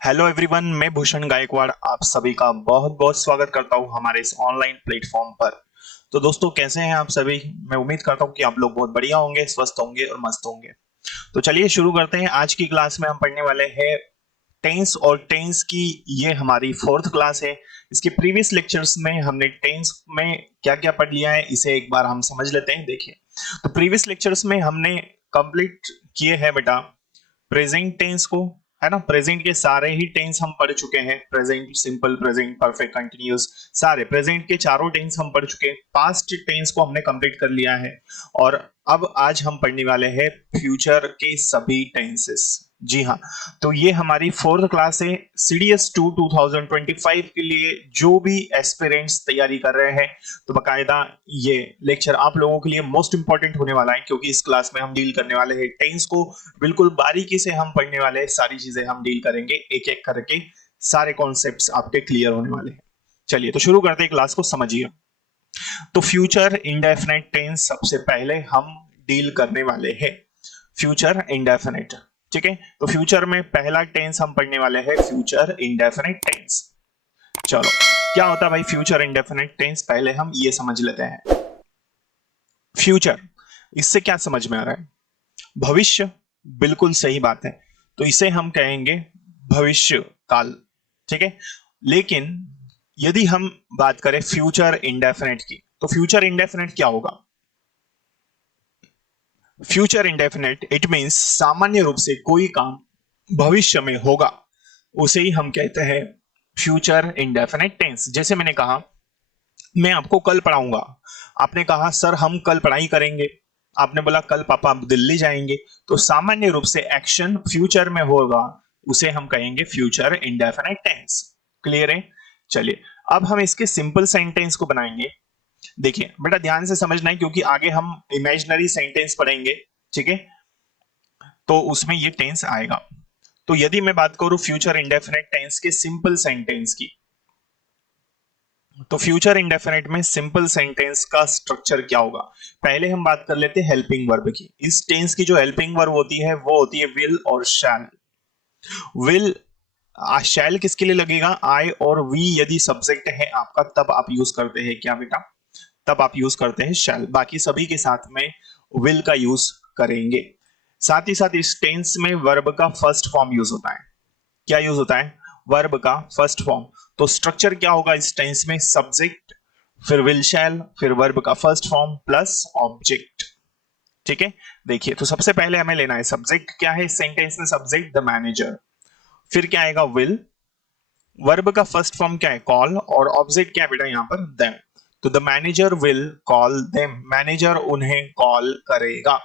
Hello everyone, मैं भूषण गायकवाड़ आप सभी का बहुत बहुत स्वागत करता हूं हमारे इस ऑनलाइन प्लेटफॉर्म पर। तो दोस्तों, कैसे हैं आप सभी? मैं उम्मीद करता हूं कि आप लोग बहुत बढ़िया होंगे, स्वस्थ होंगे और मस्त होंगे। तो चलिए शुरू करते हैं। आज की क्लास में हम पढ़ने वाले हैं टेंस, और टेंस की ये हमारी फोर्थ क्लास है। इसके प्रीवियस लेक्चर्स में हमने टेंस में क्या क्या पढ़ लिया है, इसे एक बार हम समझ लेते हैं। देखिए, तो प्रीवियस लेक्चर्स में हमने कंप्लीट किए हैं बेटा प्रेजेंट टेंस को, है ना। प्रेजेंट के सारे ही टेंस हम पढ़ चुके हैं। Present simple, present perfect, continuous, सारे प्रेजेंट के चारों टेंस हम पढ़ चुके हैं। पास्ट टेंस को हमने कंप्लीट कर लिया है। और अब आज हम पढ़ने वाले हैं फ्यूचर के सभी टेंसेस। जी हाँ, तो ये हमारी फोर्थ क्लास है सीडीएस 2 2025 के लिए। जो भी एस्पिरेंट्स तैयारी कर रहे हैं, तो बकायदा ये लेक्चर आप लोगों के लिए मोस्ट इंपॉर्टेंट होने वाला है, क्योंकि इस क्लास में हम डील करने वाले हैं टेंस को। बिल्कुल बारीकी से हम पढ़ने वाले हैं, सारी चीजें हम डील करेंगे एक एक करके। सारे कॉन्सेप्ट्स आपके क्लियर होने वाले हैं। चलिए तो शुरू करते हैं, क्लास को समझिए। तो फ्यूचर इंडेफिनेट टेंस सबसे पहले हम डील करने वाले हैं। फ्यूचर इंडेफिनेट, ठीक है। तो फ्यूचर में पहला टेंस हम पढ़ने वाले हैं फ्यूचर इंडेफिनेट टेंस। चलो, क्या होता है भाई फ्यूचर इंडेफिनेट टेंस? पहले हम ये समझ लेते हैं। फ्यूचर, इससे क्या समझ में आ रहा है? भविष्य, बिल्कुल सही बात है। तो इसे हम कहेंगे भविष्य काल, ठीक है। लेकिन यदि हम बात करें फ्यूचर इंडेफिनेट की, तो फ्यूचर इंडेफिनेट क्या होगा? फ्यूचर इंडेफिनेट इट मींस सामान्य रूप से कोई काम भविष्य में होगा, उसे ही हम कहते हैं फ्यूचर इंडेफिनेट टेंस। जैसे मैंने कहा, मैं आपको कल पढ़ाऊंगा। आपने कहा सर हम कल पढ़ाई करेंगे। आपने बोला कल पापा आप दिल्ली जाएंगे। तो सामान्य रूप से एक्शन फ्यूचर में होगा, उसे हम कहेंगे फ्यूचर इंडेफिनेट टेंस। क्लियर है? चलिए, अब हम इसके सिंपल सेंटेंस को बनाएंगे। देखिए बेटा, ध्यान से समझना है, क्योंकि आगे हम इमेजिनरी सेंटेंस पढ़ेंगे, ठीक है। तो उसमें ये टेंस आएगा। तो यदि मैं बात करूं फ्यूचर इंडेफिनेट टेंस के सिंपल सेंटेंस की, तो फ्यूचर इंडेफिनेट में सिंपल सेंटेंस का स्ट्रक्चर क्या होगा? पहले हम बात कर लेते हैं हेल्पिंग वर्ब की। इस टेंस की जो हेल्पिंग वर्ब होती है वो होती है विल और शैल। विल, शैल किसके लिए लगेगा? आई और वी यदि सब्जेक्ट है आपका, तब आप यूज करते हैं क्या बेटा? तब आप यूज करते हैं शैल। बाकी सभी के साथ में विल का यूज करेंगे। साथ ही साथ इस टेंस में वर्ब का फर्स्ट फॉर्म यूज होता है। क्या यूज होता है? वर्ब का फर्स्ट फॉर्म। तो स्ट्रक्चर क्या होगा इस टेंस में? सब्जेक्ट, फिर विल शैल, फिर वर्ब का फर्स्ट फॉर्म प्लस ऑब्जेक्ट, ठीक है। देखिए, तो सबसे पहले हमें लेना है सब्जेक्ट। क्या है इस सेंटेंस में? Subject the manager. फिर क्या आएगा? विल। वर्ब का फर्स्ट फॉर्म क्या है? कॉल। और ऑब्जेक्ट क्या है बेटा यहाँ पर? देम। तो the manager will call them, manager उन्हें कॉल करेगा।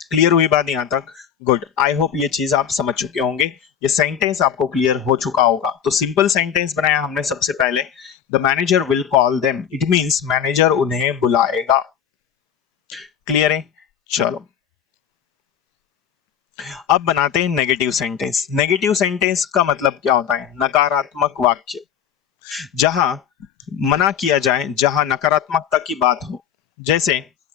क्लियर हुई बात यहां तक? गुड, आई होप ये चीज आप समझ चुके होंगे, ये सेंटेंस आपको क्लियर हो चुका होगा। तो सिंपल सेंटेंस बनाया हमने सबसे पहले, the manager will call them, it means manager उन्हें बुलाएगा। क्लियर है? चलो, अब बनाते हैं नेगेटिव सेंटेंस। नेगेटिव सेंटेंस का मतलब क्या होता है? नकारात्मक वाक्य, जहां मना किया जाए, जहां नकारात्मकता की बात हो। जैसे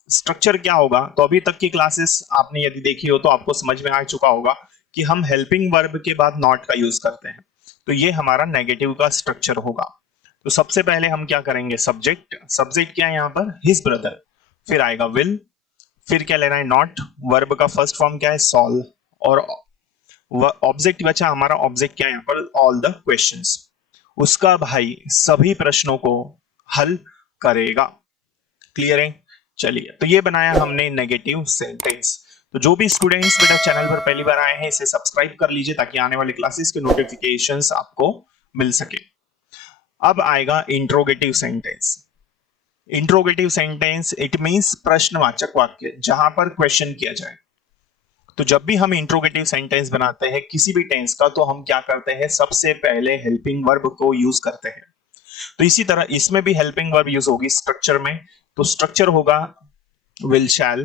स्ट्रक्चर क्या होगा? तो अभी तक की क्लासेस आपने यदि देखी हो तो आपको समझ में आ चुका होगा कि हम हेल्पिंग वर्ब के बाद नॉट का यूज करते हैं। तो ये हमारा नेगेटिव का स्ट्रक्चर होगा। तो सबसे पहले हम क्या करेंगे? सब्जेक्ट। सब्जेक्ट क्या है यहाँ पर? His brother. फिर आएगा विल। फिर क्या लेना है? नॉट। वर्ब का फर्स्ट फॉर्म क्या है? सॉल्व। और ऑब्जेक्ट बचा हमारा। ऑब्जेक्ट क्या है यहाँ पर? All the questions. उसका भाई सभी प्रश्नों को हल करेगा। क्लियर है? चलिए, तो ये बनाया हमने नेगेटिव सेंटेंस। तो जो भी स्टूडेंट्स बेटा चैनल पर पहली बार आए हैं, इसे सब्सक्राइब कर लीजिए ताकि आने वाली क्लासेस के नोटिफिकेशंस आपको मिल सके। अब आएगा interrogative sentence. Interrogative sentence it means प्रश्नवाचक वाक्य, जहां पर क्वेश्चन किया जाए। तो जब भी हम इंट्रोगेटिव सेंटेंस बनाते हैं किसी भी टेंस का, तो हम क्या करते हैं? सबसे पहले हेल्पिंग वर्ब को यूज करते हैं। तो इसी तरह इसमें भी हेल्पिंग वर्ब यूज होगी स्ट्रक्चर में। तो स्ट्रक्चर होगा will shall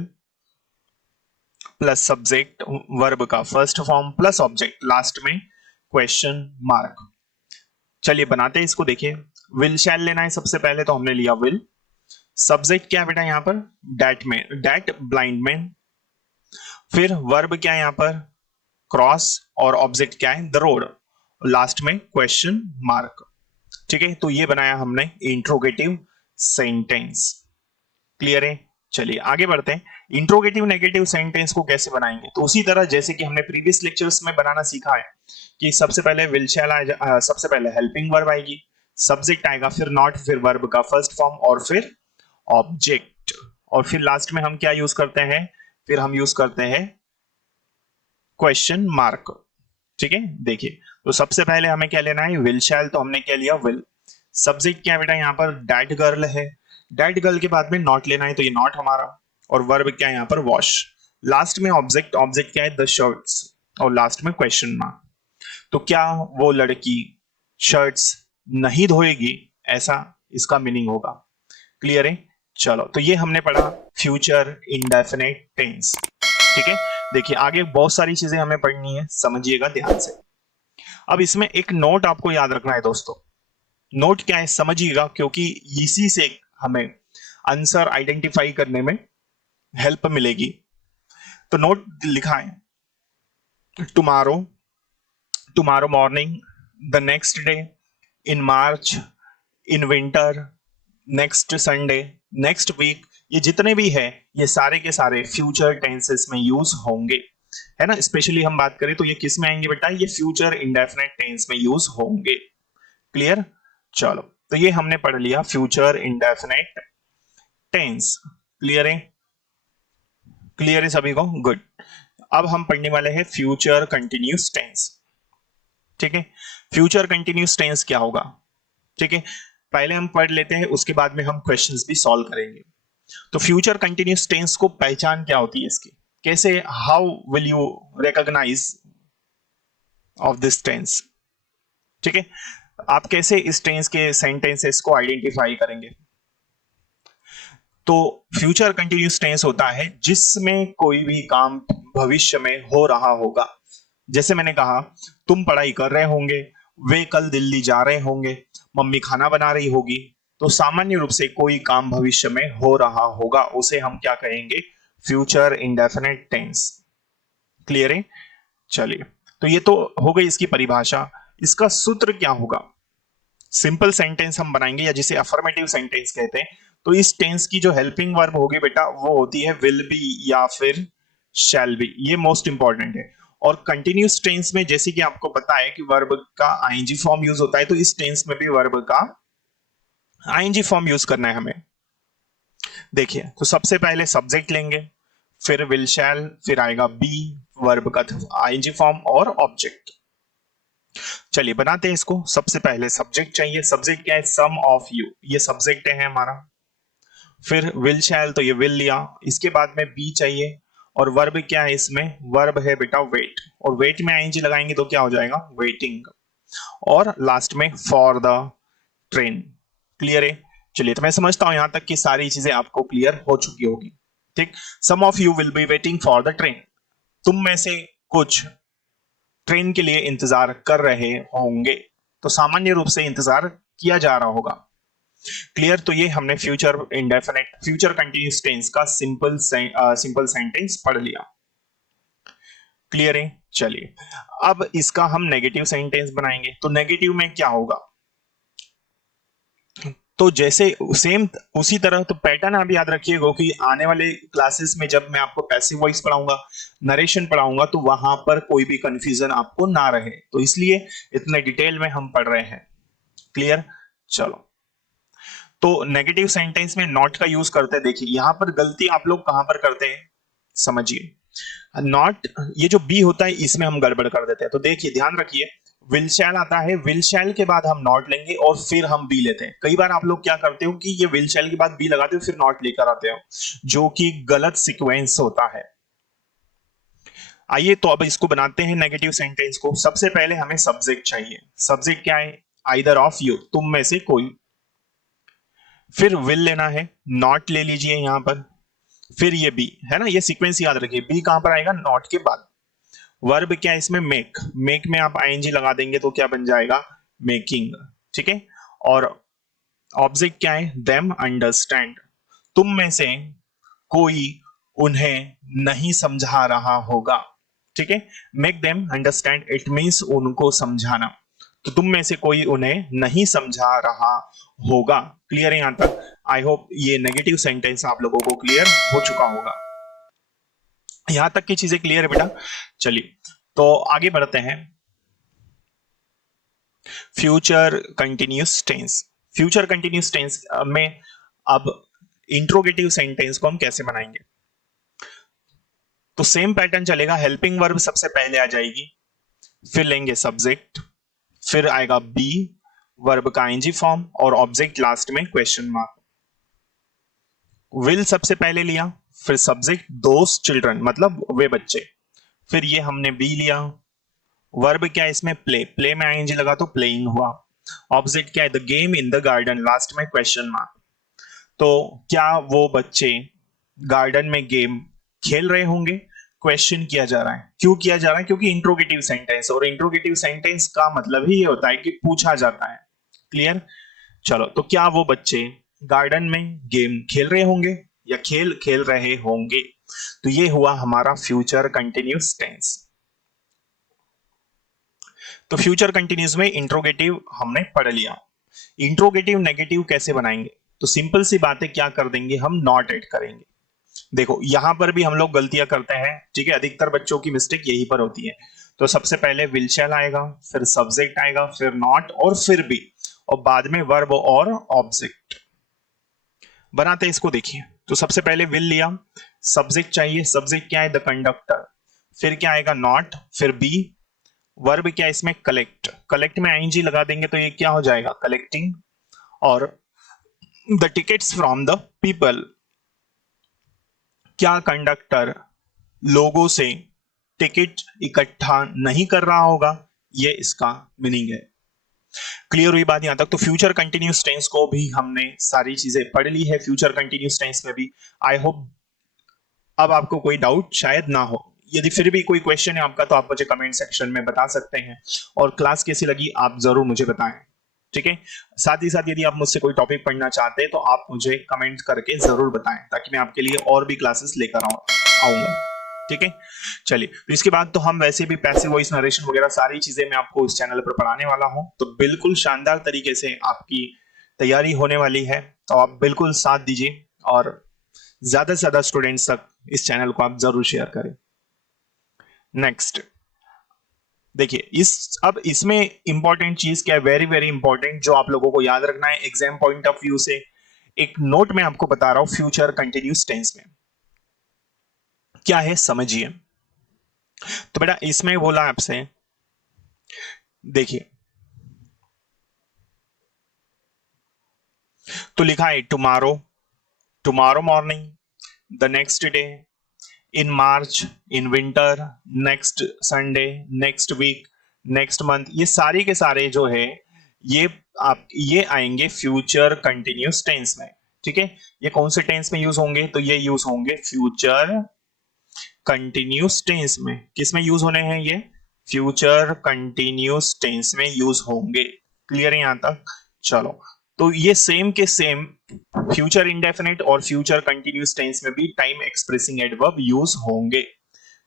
plus subject, verb का first form plus object, last में क्वेश्चन मार्क। चलिए बनाते हैं इसको। देखिए, विल शैल लेना है सबसे पहले, तो हमने लिया विल। सब्जेक्ट क्या है बेटा यहाँ पर? डैट में, डैट ब्लाइंड में। फिर वर्ब क्या है यहाँ पर? क्रॉस। और ऑब्जेक्ट क्या है? The road. लास्ट में क्वेश्चन मार्क। ठीक है, तो ये बनाया हमने इंट्रोगेटिव सेंटेंस। क्लियर है? चलिए आगे बढ़ते हैं। इंट्रोगेटिव नेगेटिव सेंटेंस को कैसे बनाएंगे? तो उसी तरह जैसे कि हमने प्रीवियस लेक्चर्स में बनाना सीखा है कि सबसे पहले विल शैल सबसे पहले हेल्पिंग वर्ब आएगी, सब्जेक्ट आएगा, फिर नॉट, फिर वर्ब का फर्स्ट फॉर्म और फिर ऑब्जेक्ट, और फिर लास्ट में हम क्या यूज करते हैं? फिर हम यूज करते हैं क्वेश्चन मार्क। ठीक है, देखिए तो सबसे पहले हमें क्या लेना है? विल शैल, तो हमने क्या लिया? विल। सब्जेक्ट क्या है बेटा? यहाँ पर डैट गर्ल है, डैट गर्ल के बाद में नॉट लेना है, तो ये नॉट हमारा, और वर्ब क्या है यहाँ पर? वॉश। लास्ट में ऑब्जेक्ट, ऑब्जेक्ट क्या है? द शर्ट्स, और लास्ट में क्वेश्चन मार्क। तो क्या वो लड़की शर्ट्स नहीं धोएगी, ऐसा इसका मीनिंग होगा। क्लियर है? चलो, तो ये हमने पढ़ा फ्यूचर इंडेफिनिट टेंस। ठीक है, देखिए आगे बहुत सारी चीजें हमें पढ़नी है, समझिएगा ध्यान से। अब इसमें एक नोट आपको याद रखना है दोस्तों। नोट क्या है समझिएगा, क्योंकि इसी से हमें आंसर आइडेंटिफाई करने में हेल्प मिलेगी। तो नोट लिखा है tomorrow, tomorrow morning, the next day, in March, in winter, next Sunday, next week, ये जितने भी है ये सारे के सारे फ्यूचर टेंसेस में यूज होंगे, है ना। स्पेशली हम बात करें तो ये किस में आएंगे बेटा? ये फ्यूचर इंडेफिनिट टेंस में यूज होंगे। क्लियर? चलो, तो ये हमने पढ़ लिया फ्यूचर इंडेफिनिट टेंस। क्लियर है? क्लियर है सभी को? गुड। अब हम पढ़ने वाले हैं फ्यूचर कंटिन्यूस टेंस। ठीक है, फ्यूचर कंटिन्यूस टेंस क्या होगा? ठीक है, पहले हम पढ़ लेते हैं, उसके बाद में हम क्वेश्चंस भी सॉल्व करेंगे। तो फ्यूचर कंटिन्यूस टेंस को पहचान क्या होती है इसकी? कैसे, how will you recognise of this tense? ठीक है, आप कैसे इस टेंस के सेंटेंसेस को आइडेंटिफाई करेंगे? तो फ्यूचर कंटिन्यूस टेंस होता है जिसमें कोई भी काम भविष्य में हो रहा होगा। जैसे मैंने कहा, तुम पढ़ाई कर रहे होंगे, वे कल दिल्ली जा रहे होंगे, मम्मी खाना बना रही होगी। तो सामान्य रूप से कोई काम भविष्य में हो रहा होगा, उसे हम क्या कहेंगे? Future indefinite tense. क्लियर है? चलिए, तो ये तो हो गई इसकी परिभाषा। इसका सूत्र क्या होगा? सिंपल सेंटेंस हम बनाएंगे, या जिसे अफर्मेटिव सेंटेंस कहते हैं। तो इस टेंस की जो हेल्पिंग वर्ब होगी बेटा, वो होती है विल बी या फिर शैल बी। ये मोस्ट इंपॉर्टेंट है। और कंटिन्यूस टेंस में जैसे कि आपको पता है कि वर्ब का आईएनजी फॉर्म यूज होता है, तो इस टेंस में भी वर्ब का आईएनजी फॉर्म यूज करना है हमें। देखिए, तो सबसे पहले सब्जेक्ट लेंगे, फिर विल शैल, फिर आएगा बी, वर्ब का आईएनजी फॉर्म और ऑब्जेक्ट। चलिए बनाते हैं इसको। सबसे पहले सब्जेक्ट चाहिए। सब्जेक्ट क्या है? सम ऑफ यू, ये सब्जेक्ट है हमारा। फिर विल शैल, तो ये विल लिया। इसके बाद में बी चाहिए, और वर्ब क्या है इसमें? वर्ब है बेटा वेट, और वेट में आईएनजी लगाएंगे तो क्या हो जाएगा? वेटिंग। और लास्ट में फॉर द ट्रेन। क्लियर है? चलिए, तो मैं समझता हूं यहां तक कि सारी चीजें आपको क्लियर हो चुकी होगी। ठीक, some of you will be waiting for the train, तुम में से कुछ ट्रेन के लिए इंतजार कर रहे होंगे। तो सामान्य रूप से इंतजार किया जा रहा होगा। क्लियर? तो ये हमने future indefinite, future continuous tense का सिंपल सेंटेंस पढ़ लिया। क्लियर है? चलिए, अब इसका हम नेगेटिव सेंटेंस बनाएंगे। तो नेगेटिव में क्या होगा? तो जैसे सेम उसी तरह, तो पैटर्न आप याद रखिएगा कि आने वाले क्लासेस में जब मैं आपको पैसिव वॉइस पढ़ाऊंगा, नरेशन पढ़ाऊंगा, तो वहां पर कोई भी कंफ्यूजन आपको ना रहे, तो इसलिए इतने डिटेल में हम पढ़ रहे हैं। क्लियर? चलो, तो नेगेटिव सेंटेंस में नॉट का यूज करते हैं। देखिए यहां पर गलती आप लोग कहां पर करते हैं, समझिए। नॉट, ये जो बी होता है इसमें हम गड़बड़ कर देते हैं। तो देखिए ध्यान रखिए, विल शैल आता है, विल शैल के बाद हम नॉट लेंगे और फिर हम बी लेते हैं। कई बार आप लोग क्या करते हो कि ये विल शैल के बाद बी लगाते हो फिर नॉट लेकर आते हो, जो कि गलत सीक्वेंस होता है। आइए तो अब इसको बनाते हैं नेगेटिव सेंटेंस को। सबसे पहले हमें सब्जेक्ट चाहिए। सब्जेक्ट क्या है? आइदर ऑफ यू, तुम में से कोई। फिर विल लेना है, नॉट ले लीजिए यहां पर, फिर ये बी, है ना। ये सीक्वेंस याद रखिए, बी कहां पर आएगा? नॉट के बाद। वर्ब क्या है इसमें? मेक, मेक में आप आईएनजी लगा देंगे तो क्या बन जाएगा? मेकिंग। ठीक है, और ऑब्जेक्ट क्या है? देम अंडरस्टैंड, तुम में से कोई उन्हें नहीं समझा रहा होगा। ठीक है, make them understand, it means उनको समझाना। तो तुम में से कोई उन्हें नहीं समझा रहा होगा। क्लियर है यहां तक? आई होप ये नेगेटिव सेंटेंस आप लोगों को क्लियर हो चुका होगा। यहां तक की चीजें क्लियर है बेटा? चलिए तो आगे बढ़ते हैं। Future continuous tense. Future continuous tense में अब इंट्रोगेटिव सेंटेंस को हम कैसे बनाएंगे? तो सेम पैटर्न चलेगा। हेल्पिंग वर्ब सबसे पहले आ जाएगी, फिर लेंगे सब्जेक्ट, फिर आएगा बी, वर्ब का आईएनजी फॉर्म और ऑब्जेक्ट लास्ट में क्वेश्चन मार्क। विल सबसे पहले लिया, फिर सब्जेक्ट दोस चिल्ड्रन मतलब वे बच्चे, फिर ये हमने बी लिया। वर्ब क्या है इसमें? प्ले, प्ले में आईएनजी लगा तो प्लेइंग हुआ। ऑब्जेक्ट क्या है? The game in the garden, last में क्वेश्चन मार्क। तो क्या वो बच्चे गार्डन में गेम खेल रहे होंगे? क्वेश्चन किया जा रहा है। क्यों किया जा रहा है? क्योंकि इंट्रोगेटिव सेंटेंस, और इंट्रोगेटिव सेंटेंस का मतलब ही ये होता है कि पूछा जाता है। क्लियर? चलो, तो क्या वो बच्चे गार्डन में गेम खेल रहे होंगे या खेल खेल रहे होंगे? तो ये हुआ हमारा फ्यूचर कंटिन्यूस टेंस। तो फ्यूचर कंटिन्यूस में इंट्रोगेटिव हमने पढ़ लिया। इंट्रोगेटिव नेगेटिव कैसे बनाएंगे? तो सिंपल सी बात है, क्या कर देंगे हम? नॉट ऐड करेंगे। देखो यहां पर भी हम लोग गलतियां करते हैं, ठीक है? अधिकतर बच्चों की मिस्टेक यहीं पर होती है। तो सबसे पहले विल शैल आएगा, फिर सब्जेक्ट आएगा, फिर नॉट और फिर भी, और बाद में वर्ब और ऑब्जेक्ट बनाते हैं। इसको देखिए, तो सबसे पहले विल लिया, सब्जेक्ट चाहिए, सब्जेक्ट क्या है? द कंडक्टर, फिर क्या आएगा? नॉट, फिर बी, वर्ब क्या है इसमें? कलेक्ट, कलेक्ट में आईएनजी लगा देंगे तो ये क्या हो जाएगा? कलेक्टिंग। और the tickets from the people, क्या कंडक्टर लोगों से टिकट इकट्ठा नहीं कर रहा होगा? ये इसका मीनिंग है। क्लियर हुई बात यहां तक? तो फ्यूचर कंटिन्यूस टेंस को भी हमने सारी चीजें पढ़ ली है। फ्यूचर कंटिन्यूस टेंस में भी आई होप अब आपको कोई डाउट शायद ना हो। यदि फिर भी कोई क्वेश्चन है आपका तो आप मुझे कमेंट सेक्शन में बता सकते हैं, और क्लास कैसी लगी आप जरूर मुझे बताएं। ठीक है? साथ ही साथ यदि आप मुझसे कोई टॉपिक पढ़ना चाहते हैं तो आप मुझे कमेंट करके जरूर बताएं, ताकि मैं आपके लिए और भी क्लासेस लेकर आऊंगा। ठीक है? चलिए, तो इसके बाद तो हम वैसे भी पैसिव वॉइस नरेशन वगैरह सारी चीजें मैं आपको इस चैनल पर पढ़ाने वाला हूं, तो बिल्कुल शानदार तरीके से आपकी तैयारी होने वाली है। तो आप बिल्कुल साथ दीजिए और ज्यादा से ज्यादा स्टूडेंट्स तक इस चैनल को आप जरूर शेयर करें। नेक्स्ट देखिए, अब इसमें इंपॉर्टेंट चीज क्या है? वेरी वेरी इंपॉर्टेंट, जो आप लोगों को याद रखना है एग्जाम पॉइंट ऑफ व्यू से। एक नोट में आपको बता रहा हूं, फ्यूचर कंटिन्यूस टेंस में क्या है समझिए। तो बेटा इसमें बोला आपसे, देखिए तो लिखा है tomorrow, tomorrow morning, the next day, in March, in winter, next Sunday, next week, next month. ये सारी के सारे जो है ये ये आएंगे फ्यूचर कंटिन्यूस टेंस में। ठीक है? ये कौन से टेंस में यूज होंगे? तो ये यूज होंगे फ्यूचर कंटिन्यूस टेंस में। किस में यूज होने हैं ये? फ्यूचर कंटिन्यूस टेंस में यूज होंगे। क्लियर है यहां तक? चलो, तो ये सेम के सेम फ्यूचर इंडेफिनिट और फ्यूचर कंटिन्यूस टेंस में भी टाइम एक्सप्रेसिंग एडवर्ब यूज होंगे।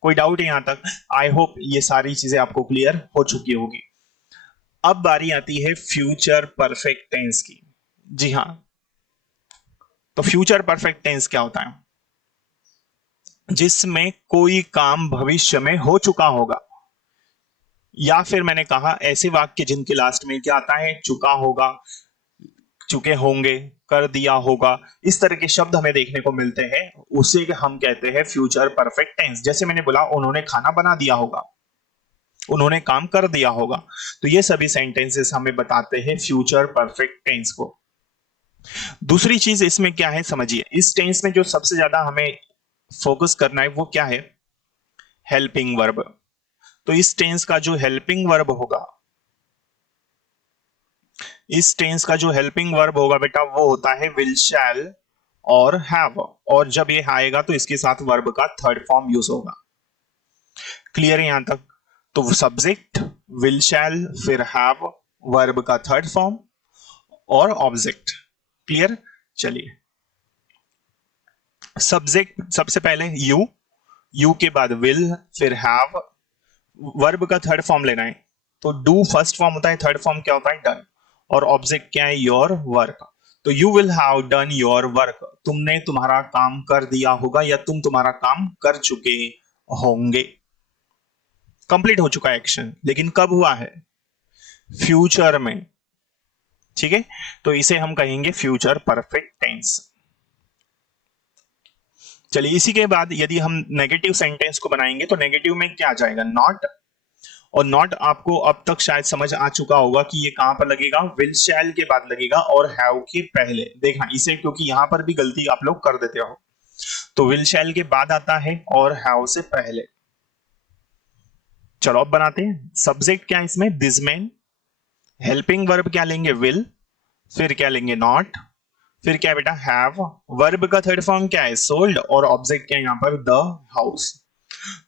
कोई डाउट है यहां तक? आई होप ये सारी चीजें आपको क्लियर हो चुकी होगी। अब बारी आती है फ्यूचर परफेक्ट टेंस की। जी हां, तो फ्यूचर परफेक्ट टेंस क्या होता है? जिसमें कोई काम भविष्य में हो चुका होगा, या फिर मैंने कहा ऐसे वाक्य जिनके लास्ट में क्या आता है? चुका होगा, चुके होंगे, कर दिया होगा, इस तरह के शब्द हमें देखने को मिलते हैं, उसे हम कहते हैं फ्यूचर परफेक्ट टेंस। जैसे मैंने बोला उन्होंने खाना बना दिया होगा, उन्होंने काम कर दिया होगा, तो ये सभी सेंटेंसेस हमें बताते हैं फ्यूचर परफेक्ट टेंस को। दूसरी चीज इसमें क्या है समझिए, इस टेंस में जो सबसे ज्यादा हमें फोकस करना है वो क्या है? Helping verb. तो इस टेंस का जो हेल्पिंग वर्ब होगा, इस टेंस का जो हेल्पिंग वर्ब होगा बेटा वो होता है विल शैल और हैव, और जब ये आएगा तो इसके साथ वर्ब का थर्ड फॉर्म यूज होगा। क्लियर है यहां तक? तो सब्जेक्ट विल शैल, फिर हैव, वर्ब का थर्ड फॉर्म और ऑब्जेक्ट। क्लियर? चलिए, सब्जेक्ट सबसे पहले यू के बाद विल, फिर हैव, वर्ब का थर्ड फॉर्म लेना है तो डू फर्स्ट फॉर्म होता है, थर्ड फॉर्म क्या होता है, डन, और ऑब्जेक्ट क्या है, योर वर्क। तो you will have done your work, तुमने तुम्हारा काम कर दिया होगा या तुम तुम्हारा काम कर चुके होंगे। कंप्लीट हो चुका है एक्शन, लेकिन कब हुआ है, फ्यूचर में। ठीक है, तो इसे हम कहेंगे फ्यूचर परफेक्ट टेंस। चलिए, इसी के बाद यदि हम नेगेटिव सेंटेंस को बनाएंगे तो नेगेटिव में क्या आ जाएगा, नॉट। और नॉट आपको अब तक शायद समझ आ चुका होगा कि ये कहां पर लगेगा, विल शैल के बाद लगेगा और हैव के पहले। देखना इसे, क्योंकि यहां पर भी गलती आप लोग कर देते हो। तो विल शैल के बाद आता है और हैव से पहले। चलो अब बनाते हैं। सब्जेक्ट क्या है इसमें, दिस मैन। हेल्पिंग वर्ब क्या लेंगे, विल। फिर क्या लेंगे, नॉट। फिर क्या बेटा, हैव। वर्ब का थर्ड फॉर्म क्या है, सोल्ड। और ऑब्जेक्ट क्या है यहां पर, द हाउस।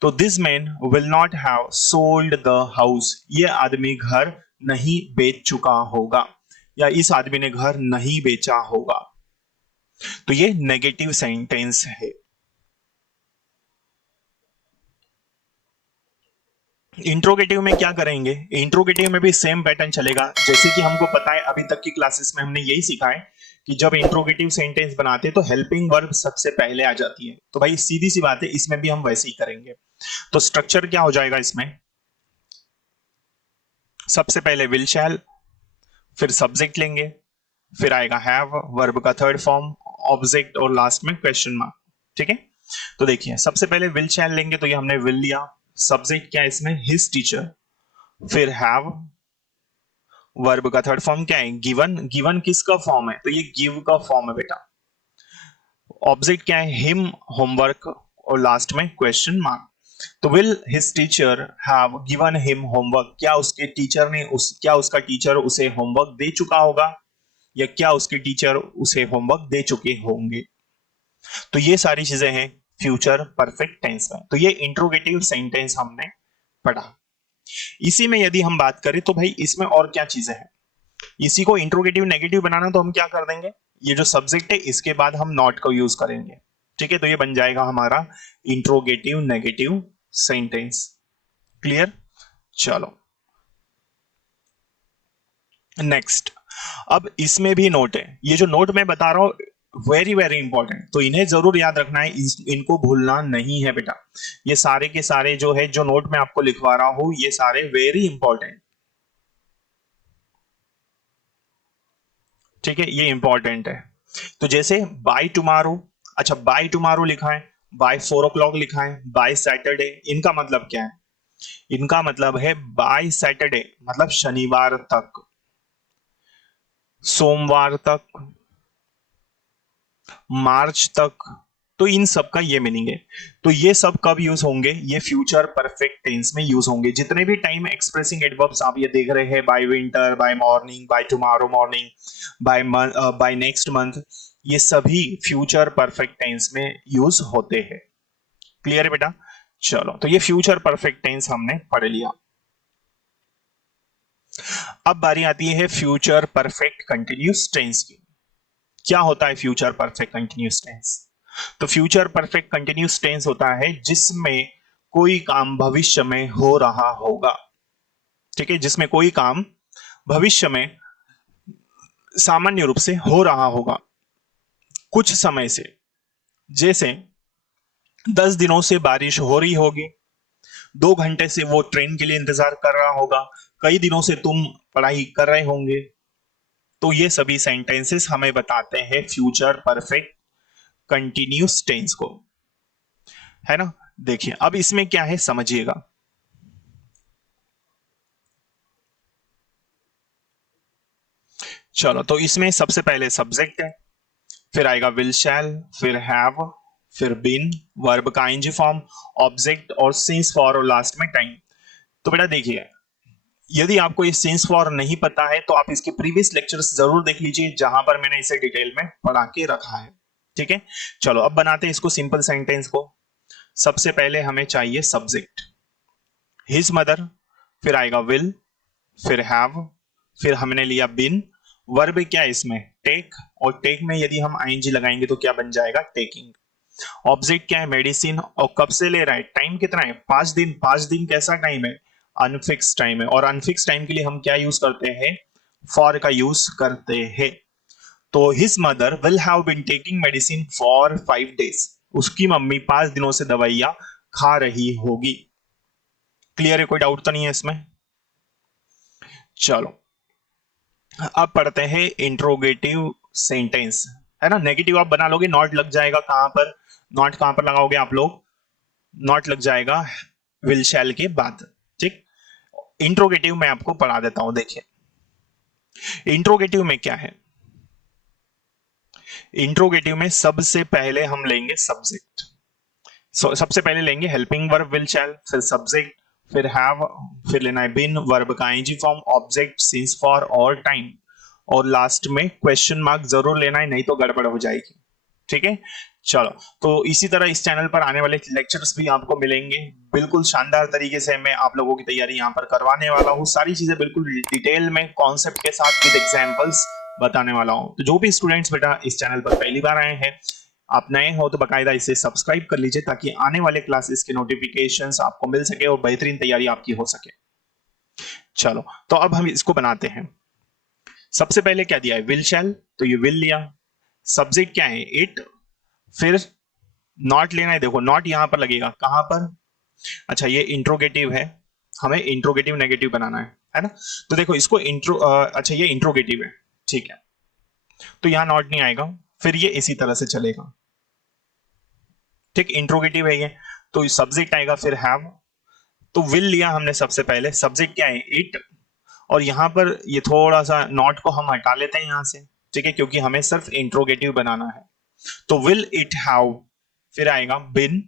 तो this man will not have sold the house, ये आदमी घर नहीं बेच चुका होगा, या इस आदमी ने घर नहीं बेचा होगा। तो ये नेगेटिव सेंटेंस है। इंट्रोगेटिव में क्या करेंगे, इंट्रोगेटिव में भी सेम पैटर्न चलेगा। जैसे कि हमको पता है, अभी तक की क्लासेस में हमने यही सीखा है कि जब इंट्रोगेटिव सेंटेंस बनाते हैं तो हेल्पिंग वर्ब सबसे पहले आ जाती है। तो भाई सीधी सी बात है, इसमें भी हम वैसे ही करेंगे। तो स्ट्रक्चर क्या हो जाएगा इसमें, सबसे पहले विल शैल, फिर सब्जेक्ट लेंगे, फिर आएगा हैव, वर्ब का थर्ड फॉर्म, ऑब्जेक्ट और लास्ट में क्वेश्चन मार्क। ठीक है, तो देखिए सबसे पहले विल शैल लेंगे, तो ये हमने विल लिया। सब्जेक्ट क्या है इसमें, हिज टीचर। फिर हैव, वर्ब का थर्ड फॉर्म क्या है, गिवन। गिवन किसका फॉर्म है, तो ये गिव का फॉर्म है बेटा। ऑब्जेक्ट क्या है, हिम, होमवर्क, और लास्ट में क्वेश्चन मार्क। तो will his teacher have given him homework, क्या उसके टीचर ने क्या उसका टीचर उसे होमवर्क दे चुका होगा, या क्या उसके टीचर उसे होमवर्क दे चुके होंगे। तो ये सारी चीजें हैं फ्यूचर परफेक्ट टेंस में। तो ये इंट्रोगेटिव सेंटेंस हमने पढ़ा। इसी में यदि हम बात करें तो भाई इसमें और क्या चीजें हैं, इसी को इंट्रोगेटिव नेगेटिव बनाना, तो हम क्या कर देंगे, ये जो सब्जेक्ट है इसके बाद हम नॉट को यूज करेंगे। ठीक है, तो ये बन जाएगा हमारा इंट्रोगेटिव नेगेटिव सेंटेंस। क्लियर। चलो नेक्स्ट। अब इसमें भी नोट है, ये जो नोट मैं बता रहा हूं वेरी वेरी इंपॉर्टेंट, तो इन्हें जरूर याद रखना है, इनको भूलना नहीं है बेटा। ये सारे के सारे जो है, जो नोट मैं आपको लिखवा रहा हूं, ये सारे वेरी इंपॉर्टेंट। ठीक है, ये इंपॉर्टेंट है। तो जैसे बाय टुमारो, अच्छा बाय टुमारो लिखा है, बाय 4 o'clock लिखा है, बाय सैटरडे, इनका मतलब क्या है, इनका मतलब है बाय सैटरडे मतलब शनिवार तक, सोमवार तक, मार्च तक। तो इन सब का ये मीनिंग है। तो ये सब कब यूज होंगे, ये फ्यूचर परफेक्ट टेंस में यूज होंगे। जितने भी टाइम एक्सप्रेसिंग एडवर्ब्स आप ये देख रहे हैं, by winter, by morning, by tomorrow morning, by next month, ये सभी फ्यूचर परफेक्ट टेंस में यूज होते हैं। क्लियर है बेटा। चलो, तो ये फ्यूचर परफेक्ट टेंस हमने पढ़ लिया। अब बारी आती है फ्यूचर परफेक्ट कंटिन्यूस टेंस की। क्या होता है फ्यूचर परफेक्ट कंटिन्यूस टेंस, तो फ्यूचर परफेक्ट कंटिन्यूस टेंस होता है जिसमें कोई काम भविष्य में हो रहा होगा। ठीक है, जिसमें कोई काम भविष्य में सामान्य रूप से हो रहा होगा कुछ समय से। जैसे 10 दिनों से बारिश हो रही होगी, 2 घंटे से वो ट्रेन के लिए इंतजार कर रहा होगा, कई दिनों से तुम पढ़ाई कर रहे होंगे। तो ये सभी सेंटेंसेस हमें बताते हैं फ्यूचर परफेक्ट कंटिन्यूस टेंस को, है ना। देखिए अब इसमें क्या है समझिएगा। चलो, तो इसमें सबसे पहले सब्जेक्ट है, फिर आएगा विल शैल, फिर हैव, फिर बीन, वर्ब का आईएनजी फॉर्म, ऑब्जेक्ट और सिंस फॉर, और लास्ट में टाइम। तो बेटा देखिए, यदि आपको ये सिंस फॉर नहीं पता है तो आप इसके प्रीवियस लेक्चर्स जरूर देख लीजिए, जहां पर मैंने इसे डिटेल में पढ़ा के रखा है। ठीक है, चलो अब बनाते हैं इसको सिंपल सेंटेंस को। सबसे पहले हमें चाहिए सब्जेक्ट, हिज मदर, फिर आएगा विल, फिर हैव, फिर हमने लिया बिन। वर्ब क्या है इसमें, टेक, और टेक में यदि हम आईएनजी लगाएंगे तो क्या बन जाएगा, टेकिंग। ऑब्जेक्ट क्या है, मेडिसिन, और कब से ले रहा है, टाइम कितना है, 5 दिन। 5 दिन कैसा टाइम है, अनफिक्स टाइम है, और अनफिक्स टाइम के लिए हम क्या यूज करते हैं, फॉर का यूज करते हैं। तो his mother will have been taking medicine for 5 days, उसकी मम्मी 5 दिनों से दवाइयां खा रही होगी। क्लियर है, कोई डाउट तो नहीं है इसमें? चलो अब पढ़ते हैं इंट्रोगेटिव सेंटेंस, है ना। नेगेटिव आप बना लोगे, नॉट लग जाएगा कहां पर, नॉट कहां पर लगाओगे आप लोग, नॉट लग जाएगा विल शैल के बाद, ठीक। इंट्रोगेटिव मैं आपको पढ़ा देता हूं, देखिए इंट्रोगेटिव में क्या है। इंट्रोगेटिव में सबसे पहले हम लेंगे सब्जेक्ट, सबसे पहले लेंगे हेल्पिंग वर्ब विल शैल, फिर सब्जेक्ट, फिर हैव, फिर लेना है बिन, वर्ब का ING form, object, since, for और टाइम, और लास्ट में क्वेश्चन मार्क जरूर लेना है, नहीं तो गड़बड़ हो जाएगी, ठीक है। चलो, तो इसी तरह इस चैनल पर आने वाले लेक्चर्स भी आपको मिलेंगे, बिल्कुल शानदार तरीके से मैं आप लोगों की तैयारी यहाँ पर करवाने वाला हूँ, सारी चीजें बिल्कुल डिटेल में कॉन्सेप्ट के साथ विद एग्जांपल्स बताने वाला हूँ। तो जो भी स्टूडेंट्स बेटा इस चैनल पर पहली बार आए हैं, आप नए हो तो बकायदा इसे सब्सक्राइब कर लीजिए, ताकि आने वाले क्लासेस के नोटिफिकेशंस आपको मिल सके और बेहतरीन तैयारी आपकी हो सके। चलो, तो अब हम इसको बनाते हैं। सबसे पहले क्या दिया है, विल शैल, तो ये विल लिया। सब्जेक्ट क्या है, इट, फिर नॉट लेना है, देखो नॉट यहां पर लगेगा, कहां पर, अच्छा ये इंट्रोगेटिव है, हमें इंट्रोगेटिव नेगेटिव बनाना है ना। तो देखो इसको अच्छा ये इंट्रोगेटिव है, ठीक है, तो यहां नॉट नहीं आएगा, फिर ये इसी तरह से चलेगा, ठीक। इंट्रोगेटिव है ये, तो सब्जेक्ट आएगा, फिर हैव, तो विल लिया हमने सबसे पहले, सब्जेक्ट क्या है, इट, और यहां पर ये थोड़ा सा नॉट को हम हटा लेते हैं यहां से, ठीक है, क्योंकि हमें सिर्फ इंट्रोगेटिव बनाना है। तो विल इट हैव, फिर आएगा बिन,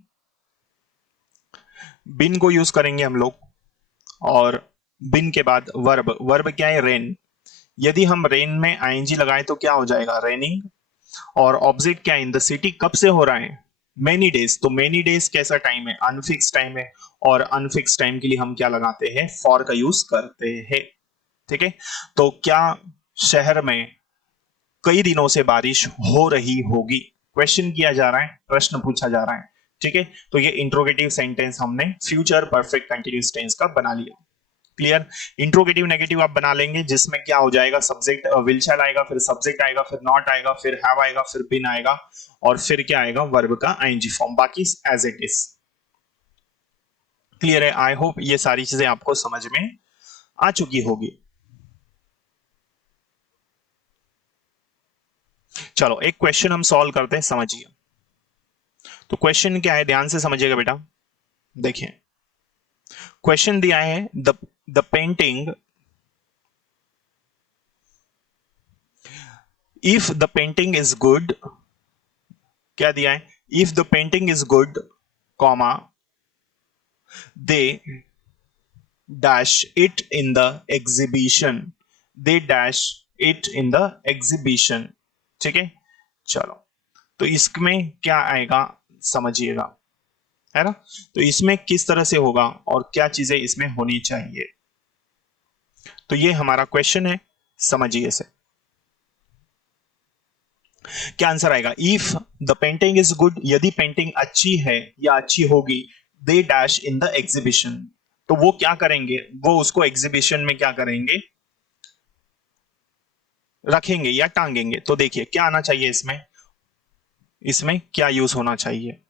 बिन को यूज करेंगे हम लोग, और बिन के बाद वर्ब, वर्ब क्या है, रेन, यदि हम रेन में आईएनजी लगाए तो क्या हो जाएगा, रेनिंग, और ऑब्जेक्ट क्या है, इन द सिटी, कब से हो रहा है, मेनी डेज, तो मेनी डेज कैसा टाइम है, अनफिक्स टाइम है, और अनफिक्स टाइम के लिए हम क्या लगाते हैं, फॉर का यूज करते हैं, ठीक है। तो क्या शहर में कई दिनों से बारिश हो रही होगी, क्वेश्चन किया जा रहा है, प्रश्न पूछा जा रहा है, ठीक है। तो ये इंट्रोगेटिव सेंटेंस हमने फ्यूचर परफेक्ट कंटिन्यूअस टेंस का बना लिया। क्लियर। इंट्रोगेटिव नेगेटिव आप बना लेंगे, जिसमें क्या हो जाएगा, सब्जेक्ट विल शैल आएगा, फिर सब्जेक्ट आएगा, फिर नॉट आएगा, फिर हैव आएगा, फिर बिन आएगा, और फिर क्या आएगा, वर्ब का आईएनजी फॉर्म, बाकी एज इट इज। क्लियर है, आई होप ये सारी चीजें आपको समझ में आ चुकी होगी। चलो एक क्वेश्चन हम सॉल्व करते हैं, समझिए। तो क्वेश्चन क्या है, ध्यान से समझिएगा बेटा, देखिए क्वेश्चन दिया है, the painting, if the painting is good, क्या दिया है, if the painting is good, comma, they dash it in the exhibition, they dash it in the exhibition, ठीक है। चलो, तो इसमें क्या आएगा समझिएगा, है ना। तो इसमें किस तरह से होगा और क्या चीजें इसमें होनी चाहिए, तो ये हमारा क्वेश्चन है, समझिए इसे। क्या आंसर आएगा, if the painting is good, यदि पेंटिंग अच्छी है या अच्छी होगी, they dash in the exhibition, तो वो क्या करेंगे, वो उसको एग्जीबिशन में क्या करेंगे, रखेंगे या टांगेंगे। तो देखिए क्या आना चाहिए इसमें, इसमें क्या यूज होना चाहिए।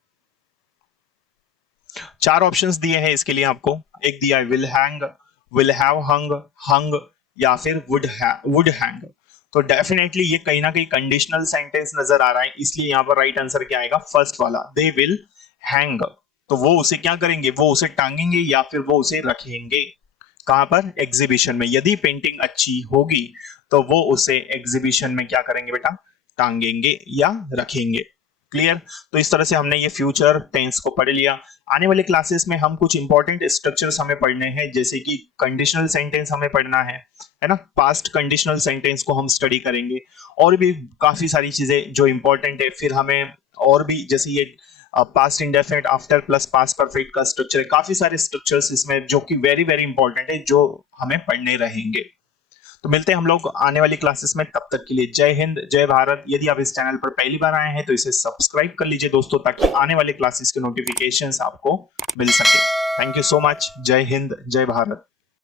चार ऑप्शंस दिए हैं इसके लिए आपको, एक दिया है will hang, will have hung, हंग, या फिर वुड हैंग। तो डेफिनेटली ये कहीं ना कहीं कंडीशनल सेंटेंस नजर आ रहा है, इसलिए यहां पर राइट आंसर क्या आएगा, फर्स्ट वाला, दे विल हैंग। तो वो उसे क्या करेंगे, वो उसे टांगेंगे या फिर वो उसे रखेंगे, कहां पर, एग्जीबिशन में। यदि पेंटिंग अच्छी होगी तो वो उसे एग्जीबिशन में क्या करेंगे बेटा, टांगेंगे या रखेंगे। क्लियर। तो इस तरह से हमने ये फ्यूचर टेंस को पढ़ लिया। आने वाले क्लासेस में हम कुछ इंपॉर्टेंट स्ट्रक्चर्स हमें पढ़ने हैं, जैसे कि कंडीशनल सेंटेंस हमें पढ़ना है ना, पास्ट कंडीशनल सेंटेंस को हम स्टडी करेंगे, और भी काफी सारी चीजें जो इंपॉर्टेंट है। फिर हमें और भी, जैसे ये past indefinite after plus past perfect का स्ट्रक्चर है, काफी सारे स्ट्रक्चर्स इसमें जो कि वेरी वेरी इंपॉर्टेंट है, जो हमें पढ़ने रहेंगे। तो मिलते हैं हम लोग आने वाली क्लासेस में, तब तक के लिए जय हिंद जय भारत। यदि आप इस चैनल पर पहली बार आए हैं तो इसे सब्सक्राइब कर लीजिए दोस्तों, ताकि आने वाले क्लासेस के नोटिफिकेशंस आपको मिल सके। Thank you so much. जय हिंद जय भारत।